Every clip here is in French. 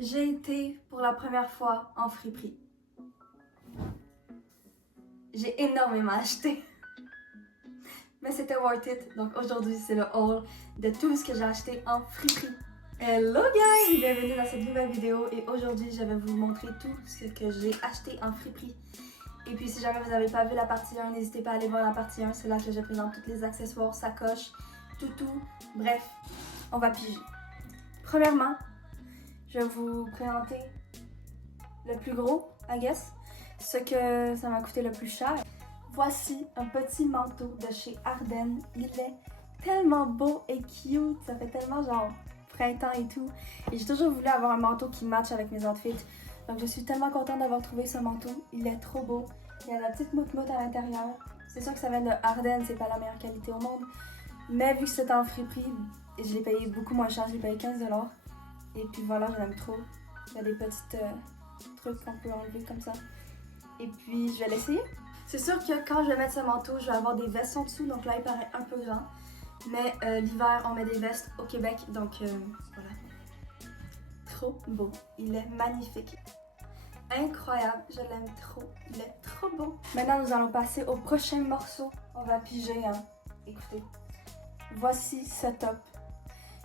J'ai été pour la première fois en friperie. J'ai énormément acheté. Mais c'était worth it. Donc aujourd'hui, c'est le haul de tout ce que j'ai acheté en friperie. Hello guys! Bienvenue dans cette nouvelle vidéo et aujourd'hui, je vais vous montrer tout ce que j'ai acheté en friperie. Et puis si jamais vous n'avez pas vu la partie 1, n'hésitez pas à aller voir la partie 1. C'est là que je présente tous les accessoires, sacoches, toutou, bref, on va piger. Premièrement, je vais vous présenter le plus gros, I guess, ce que ça m'a coûté le plus cher. Voici un petit manteau de chez Ardennes. Il est tellement beau et cute, ça fait tellement genre printemps et tout. Et j'ai toujours voulu avoir un manteau qui matche avec mes outfits. Donc je suis tellement contente d'avoir trouvé ce manteau. Il est trop beau. Il y a la petite moute-moute à l'intérieur. C'est sûr que ça vient de Ardennes, c'est pas la meilleure qualité au monde. Mais vu que c'était en friperie, je l'ai payé beaucoup moins cher, je l'ai payé 15 $. Et puis voilà, je l'aime trop. Il y a des petits trucs qu'on peut enlever comme ça. Et puis je vais l'essayer. C'est sûr que quand je vais mettre ce manteau, je vais avoir des vestes en dessous, donc là il paraît un peu grand. Mais l'hiver, on met des vestes au Québec, donc voilà. Trop beau. Il est magnifique. Incroyable, je l'aime trop. Il est trop beau. Maintenant, nous allons passer au prochain morceau. On va piger, hein. Écoutez. Voici ce top.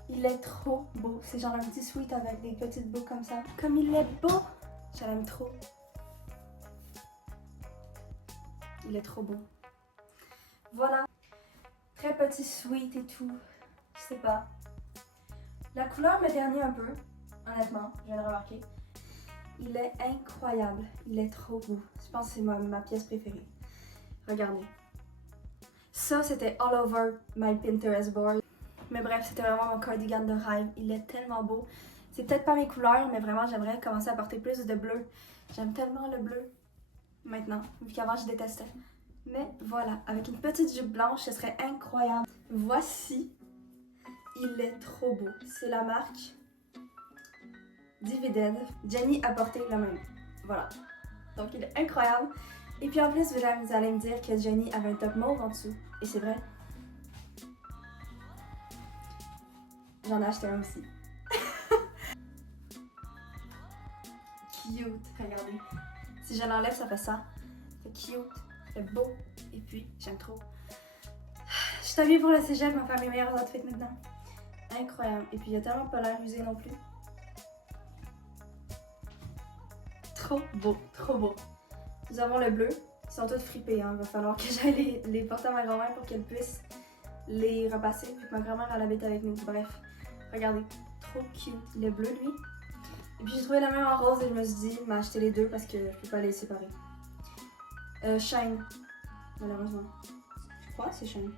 Il est trop beau. C'est genre un petit sweat avec des petites boucles comme ça. Comme il est beau. Je l'aime trop. Il est trop beau. Voilà. Très petit sweat et tout. Je sais pas. La couleur me ternit un peu. Honnêtement, je viens de remarquer. Il est incroyable. Il est trop beau. Je pense que c'est ma pièce préférée. Regardez. Ça, c'était all over my Pinterest board. Mais bref, c'était vraiment mon cardigan de rêve. Il est tellement beau. C'est peut-être pas mes couleurs, mais vraiment, j'aimerais commencer à porter plus de bleu. J'aime tellement le bleu maintenant, vu qu'avant, je détestais. Mais voilà, avec une petite jupe blanche, ce serait incroyable. Voici. Il est trop beau. C'est la marque Dividend. Jenny a porté la même. Voilà. Donc, il est incroyable. Et puis en plus, vous allez me dire que Jenny avait un top mauve en dessous. Et c'est vrai. J'en ai acheté un aussi. Cute. Regardez. Si je l'enlève, ça fait ça. C'est cute. C'est beau. Et puis, j'aime trop. Je suis habillée pour le cégep, ma faire mes meilleurs outfits maintenant. Incroyable. Et puis, il y a tellement pas l'air usé non plus. Trop beau. Trop beau. Nous avons le bleu. Ils sont tous fripés. Hein. Il va falloir que j'aille les porter à ma grand-mère pour qu'elle puisse les repasser. Vu que ma grand-mère, elle habite avec nous. Bref. Regardez. Trop cute. Il est bleu, lui. Et puis, j'ai trouvé la même en rose et je me suis dit, m'acheter les deux parce que je peux pas les séparer. Shine. Malheureusement. Je crois que c'est Shine.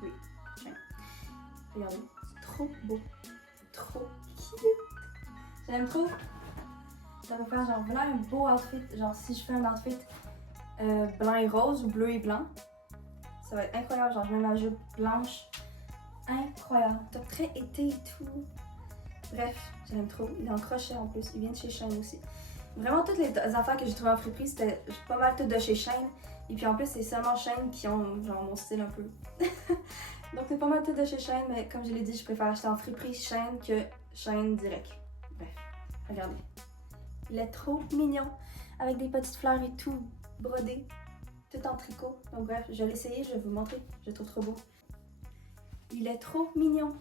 Oui. Shine. Regardez. Trop beau. Trop cute. J'aime trop. Ça va faire genre voilà un beau outfit. Genre si je fais un outfit blanc et rose ou bleu et blanc, ça va être incroyable. Genre je mets ma jupe blanche. Incroyable. Top très été et tout. Bref, j'aime trop. Il est en crochet en plus. Il vient de chez Shine aussi. Vraiment toutes les affaires que j'ai trouvées en friperie, c'était pas mal toutes de chez Shine. Et puis en plus, c'est seulement Shine qui ont genre mon style un peu. Donc c'est pas mal toutes de chez Shine, mais comme je l'ai dit, je préfère acheter en friperie Shine que Shine direct. Bref, regardez. Il est trop mignon, avec des petites fleurs et tout brodé, tout en tricot. Donc bref, je vais l'essayer, je vais vous montrer, je le trouve trop beau. Il est trop mignon,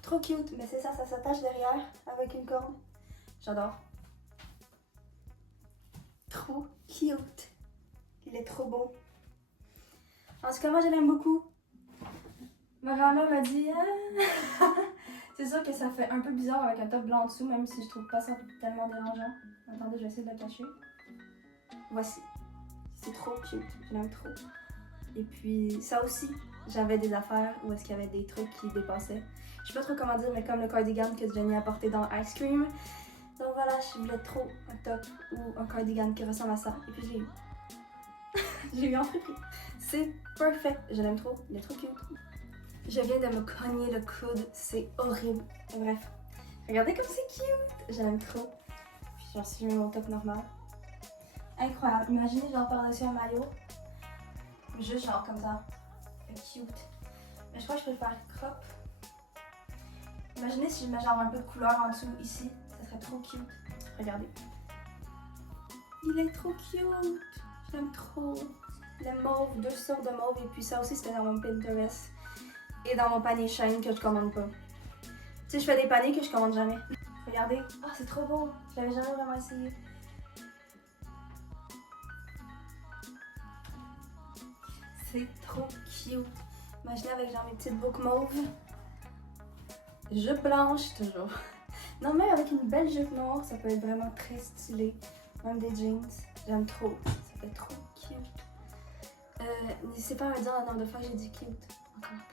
trop cute, mais c'est ça, ça s'attache derrière avec une corde. J'adore. Trop cute. Il est trop beau. En tout cas, moi je l'aime beaucoup. Ma grand-mère m'a dit c'est sûr que ça fait un peu bizarre avec un top blanc en dessous, même si je trouve pas ça tellement dérangeant. Attendez, je vais essayer de le cacher. Voici. C'est trop cute. Je l'aime trop. Et puis, ça aussi, j'avais des affaires où est-ce qu'il y avait des trucs qui dépassaient. Je sais pas trop comment dire, mais comme le cardigan que Jenny a porté dans Ice Cream. Donc voilà, je voulais trop un top ou un cardigan qui ressemble à ça. Et puis, j'ai eu. J'ai eu en friperie. C'est perfect. Je l'aime trop. Il est trop cute. Je viens de me cogner le coude, c'est horrible. Bref, regardez comme c'est cute, je l'aime trop. Puis genre si je mets mon top normal, incroyable. Imaginez genre par-dessus un maillot, juste genre comme ça, c'est cute. Mais je crois que je préfère crop. Imaginez si je mets genre un peu de couleur en dessous ici, ça serait trop cute. Regardez. Il est trop cute. Je l'aime trop. Le mauve, 2 sortes de mauve et puis ça aussi c'était dans mon Pinterest. Et dans mon panier Shein que je commande pas. Tu sais, je fais des paniers que je commande jamais. Regardez. Oh, c'est trop beau. Je l'avais jamais vraiment essayé. C'est trop cute. Imaginez avec genre mes petites boucles mauves. Jupe blanche, toujours. Non, même avec une belle jupe noire, ça peut être vraiment très stylé. Même des jeans. J'aime trop. Ça fait trop cute. N'hésitez pas à me dire le nombre de fois que j'ai dit cute en commentaire.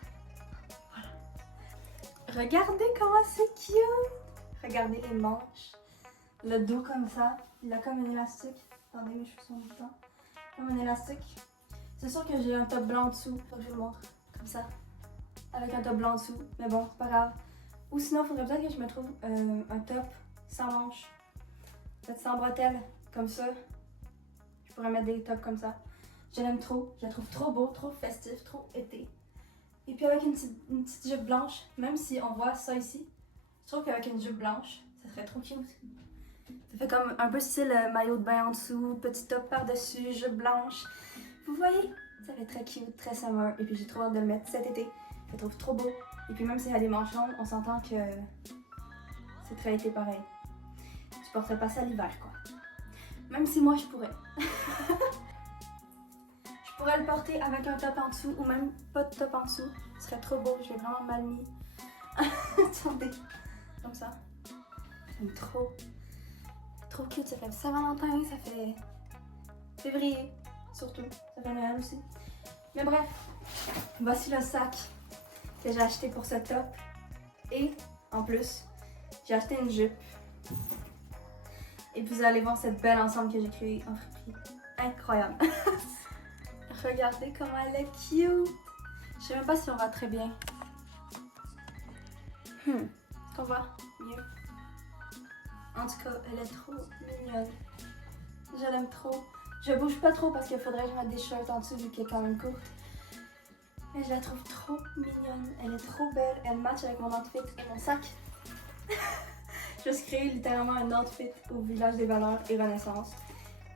Voilà. Regardez comment c'est cute! Regardez les manches. Le dos comme ça. Il a comme un élastique. Attendez, mes cheveux sont dedans. Comme un élastique. C'est sûr que j'ai un top blanc en dessous. Faut que je vous le montre. Comme ça. Avec un top blanc en dessous. Mais bon, c'est pas grave. Ou sinon, il faudrait peut-être que je me trouve un top sans manches. Peut-être sans bretelles. Comme ça. Je pourrais mettre des tops comme ça. Je l'aime trop. Je la trouve trop beau, trop festif, trop été. Et puis avec une petite jupe blanche, même si on voit ça ici, je trouve qu'avec une jupe blanche, ça serait trop cute. Ça fait comme un peu style maillot de bain en dessous, petit top par-dessus, jupe blanche. Vous voyez? Ça fait très cute, très summer. Et puis j'ai trop hâte de le mettre cet été. Je le trouve trop beau. Et puis même s'il y a des manches longues, on s'entend que c'est très été pareil. Je porterais pas ça l'hiver, quoi. Même si moi, je pourrais. Je pourrais le porter avec un top en dessous ou même pas de top en dessous. Ce serait trop beau, je l'ai vraiment mal mis. Attendez, comme ça. J'aime trop. Trop cute, ça fait Saint-Valentin, ça fait février, surtout. Ça fait Noël aussi. Mais bref, voici le sac que j'ai acheté pour ce top. Et en plus, j'ai acheté une jupe. Et vous allez voir cette belle ensemble que j'ai créée en friperie. Incroyable. Regardez comment elle est cute. Je sais même pas si on voit très bien. Est-ce qu'on voit mieux? En tout cas, elle est trop mignonne. Je l'aime trop. Je bouge pas trop parce qu'il faudrait que je mette des shorts en dessous vu qu'elle est quand même courte. Mais je la trouve trop mignonne. Elle est trop belle. Elle match avec mon outfit et mon sac. Je me suis créé littéralement un outfit au Village des Valeurs et Renaissance.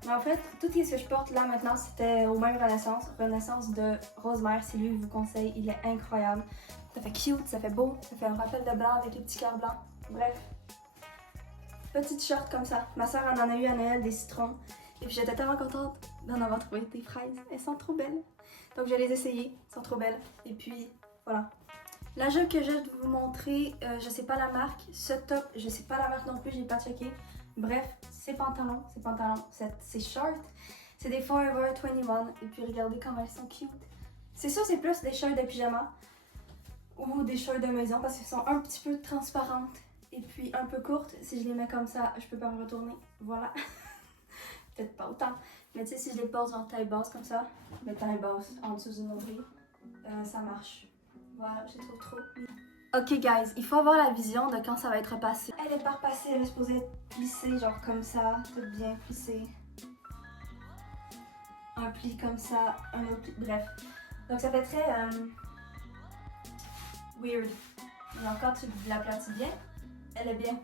Mais en fait, tout ce que je porte là maintenant, c'était au même Renaissance. Renaissance de Rosemère, c'est lui que je vous conseille. Il est incroyable. Ça fait cute, ça fait beau, ça fait un rappel de blanc avec les petits cœurs blancs. Bref. Petite short comme ça. Ma soeur en a eu à Noël des citrons. Et puis j'étais tellement contente d'en avoir trouvé des fraises. Elles sont trop belles. Donc je vais les essayer. Elles sont trop belles. Et puis voilà. La jupe que je vais vous montrer, je sais pas la marque. Ce top, je sais pas la marque non plus, j'ai pas checké. Bref, ces pantalons, ces shorts, c'est des Forever 21. Et puis regardez comment elles sont cute. C'est sûr, c'est plus des shorts de pyjama ou des shorts de maison parce qu'elles sont un petit peu transparentes et puis un peu courtes. Si je les mets comme ça, je peux pas me retourner. Voilà. Peut-être pas autant. Mais tu sais, si je les pose en taille basse comme ça, mais taille basse en dessous du nombril, ça marche. Voilà, je les trouve trop. Ok guys, il faut avoir la vision de quand ça va être passé. Elle est pas repassée, elle est supposée être plissée genre comme ça, toute bien plissée. Un pli comme ça, un autre pli, bref. Donc ça fait très weird. Mais encore tu l'aplatis bien, elle est bien.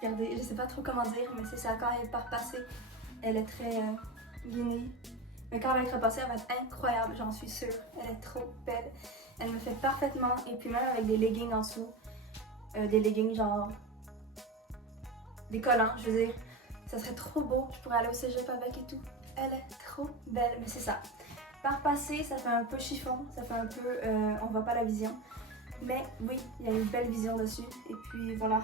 Regardez, je sais pas trop comment dire, mais c'est ça, quand elle est pas repassée, elle est très guinée. Mais quand elle va être repassée, elle va être incroyable, j'en suis sûre. Elle est trop belle. Elle me fait parfaitement. Et puis même avec des leggings en dessous. Des leggings genre... des collants, je veux dire. Ça serait trop beau. Je pourrais aller au cégep avec et tout. Elle est trop belle. Mais c'est ça. Par passé, ça fait un peu chiffon. Ça fait un peu... on voit pas la vision. Mais oui, il y a une belle vision dessus. Et puis voilà.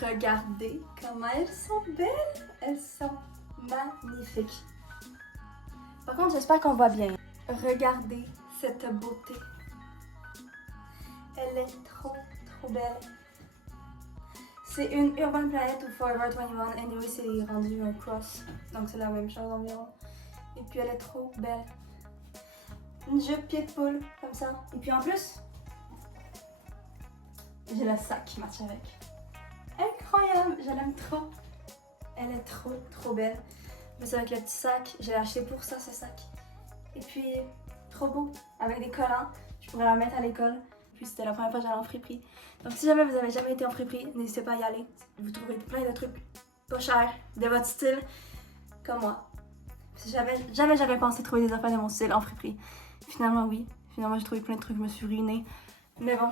Regardez comment elles sont belles. Elles sont magnifiques. Par contre, j'espère qu'on voit bien. Regardez cette beauté. Elle est trop belle. C'est une Urban Planet ou Forever 21. Anyway, c'est rendu un cross. Donc c'est la même chose environ. Et puis elle est trop belle. Une jupe pied de poule, comme ça. Et puis en plus, j'ai le sac qui match avec. Incroyable, je l'aime trop. Elle est trop belle. Mais c'est avec le petit sac, j'ai acheté pour ça ce sac. Et puis, trop beau, avec des collants. Je pourrais la mettre à l'école. puis c'était la première fois que j'allais en friperie. Donc si jamais vous avez jamais été en friperie, n'hésitez pas à y aller. Vous trouverez plein de trucs pas chers, de votre style, comme moi. Jamais j'aurais pensé trouver des affaires de mon style en friperie. Finalement oui, finalement j'ai trouvé plein de trucs, je me suis ruinée. Mais bon,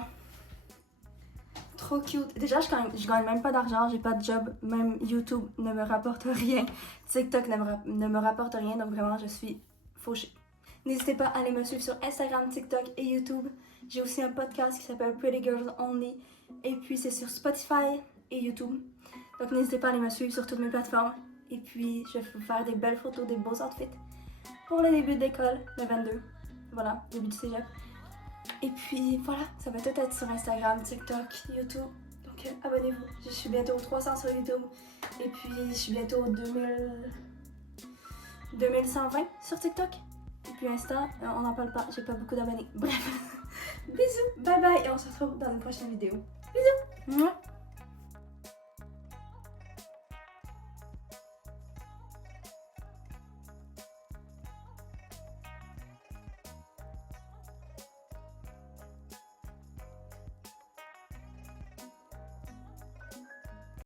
trop cute. Déjà je gagne même pas d'argent, j'ai pas de job, même YouTube ne me rapporte rien. TikTok ne me rapporte rien, donc vraiment je suis fauchée. N'hésitez pas à aller me suivre sur Instagram, TikTok et YouTube. J'ai aussi un podcast qui s'appelle Pretty Girls Only. Et puis c'est sur Spotify et YouTube. Donc n'hésitez pas à aller me suivre sur toutes mes plateformes. Et puis je vais vous faire des belles photos, des beaux outfits pour le début d'école, le 22. Voilà, début du cégep. Et puis voilà, ça va tout être sur Instagram, TikTok, YouTube. Donc abonnez-vous. Je suis bientôt aux 300 sur YouTube. Et puis je suis bientôt aux 2120 sur TikTok. Et puis Insta, on n'en parle pas, j'ai pas beaucoup d'abonnés. Bref, bisous, bye bye et on se retrouve dans une prochaine vidéo. Bisous. Mouah.